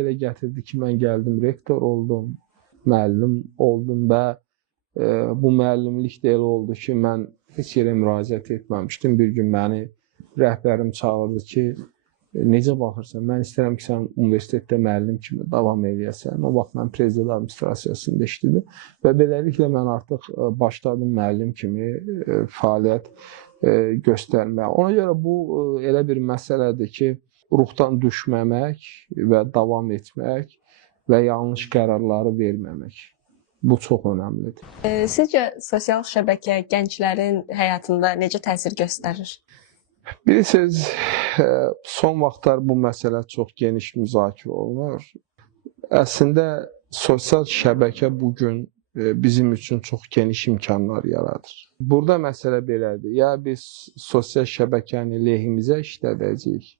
Elə gətirdi ki, mən gəldim, rektor oldum, müəllim oldum və bu müəllimlik də elə oldu ki, mən heç yerə müraciət etməmişdim. Bir gün məni rəhbərim çağırdı ki, necə baxırsan, mən istərəm ki, sən universitetdə müəllim kimi davam edəsən. O vaxt mən prezident administrasiyasında işlədim və beləliklə mən artıq başladım müəllim kimi fəaliyyət göstərməyə. Ona görə bu elə bir məsələdir ki, ruhdan düşməmək və davam etmək və yanlış qərarları verməmək. Bu çox önəmlidir. Sizcə sosial şəbəkə gənclərin həyatında necə təsir göstərir? Bilirsiniz, son vaxtlar bu məsələ çox geniş müzakirə olunur. Əslində, sosial şəbəkə bugün bizim üçün çox geniş imkanlar yaradır. Burada məsələ belədir. Ya biz sosial şəbəkəni lehimizə işlədəcəyik,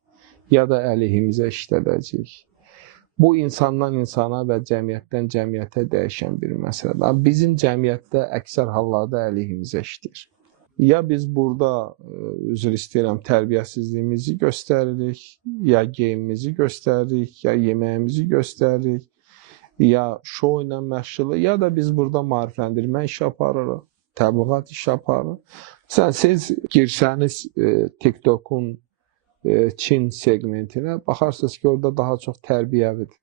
ya da əleyhimizə işlədəcəyik. Bu insandan insana və cəmiyyətdən cəmiyyətə dəyişən bir məsələdir. Bizim cəmiyyətdə əksər hallarda əleyhimizə işləyir. Ya biz burada, üzr istəyirəm, tərbiyəsizliyimizi göstəririk, ya geyimimizi göstəririk, ya yeməyimizi göstəririk, ya şou ilə məşğulə, ya da biz burada maarifləndirmə iş aparırıq, təbliğat iş aparırıq. Məsələn, siz girsəniz TikTok'un Çin segmentinə, baxarsınız ki, orada daha çox tərbiyəvidir.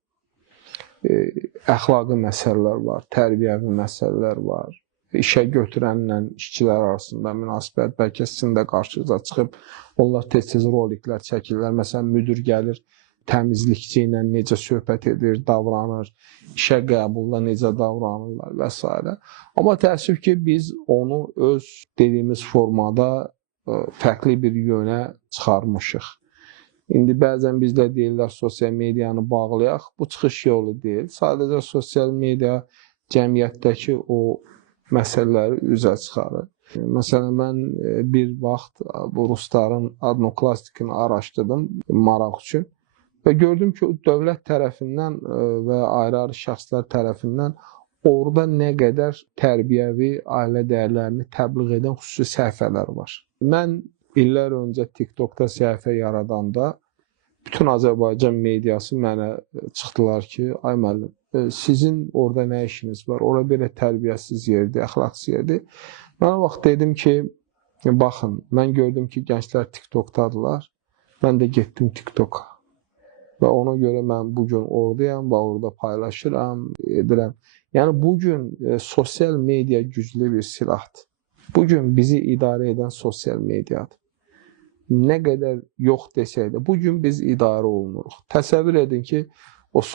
Əxlaqi məsələlər var, tərbiyəvi məsələlər var. İşə götürənlə işçilər arasında münasibət, bəlkə sizin də qarşınıza çıxıb, onlar tez-tez roliklər çəkirlər. Məsələn, müdür gəlir, təmizlikçi ilə necə söhbət edir, davranır, işə qəbulda necə davranırlar və s. Amma təəssüf ki, biz onu öz dediyimiz formada fərqli bir yönə çıxarmışıq. İndi bəzən bizdə deyirlər, sosial medianı bağlayaq. Bu çıxış yolu deyil. Sadəcə sosial media cəmiyyətdəki o məsələləri üzə çıxarır. Məsələn, mən bir vaxt bu rusların adnoklastikini araşdırdım maraq üçün və gördüm ki, dövlət tərəfindən və ayrı-ayrı şəxslər tərəfindən orada nə qədər tərbiyəvi ailə dəyərlərini təbliğ edən xüsusi səhifələr var. Mən illər öncə TikTokda səhifə yaradanda bütün Azərbaycan mediası mənə çıxdılar ki, ay müəllim, sizin orada nə işiniz var? Ora belə tərbiyəsiz yerdir, əxlaqsız yerdir. Mən o vaxt dedim ki, baxın, mən gördüm ki, gənclər TikTokdadırlar. Mən də getdim TikToka. Və ona görə mən bugün oradayam və orada paylaşıram, edirəm. Yəni, bugün sosial media güclü bir silahdır. Bugün bizi idarə edən sosial mediadır. Nə qədər yox desək də, bugün biz idarə olunuruq. Təsəvvür edin ki,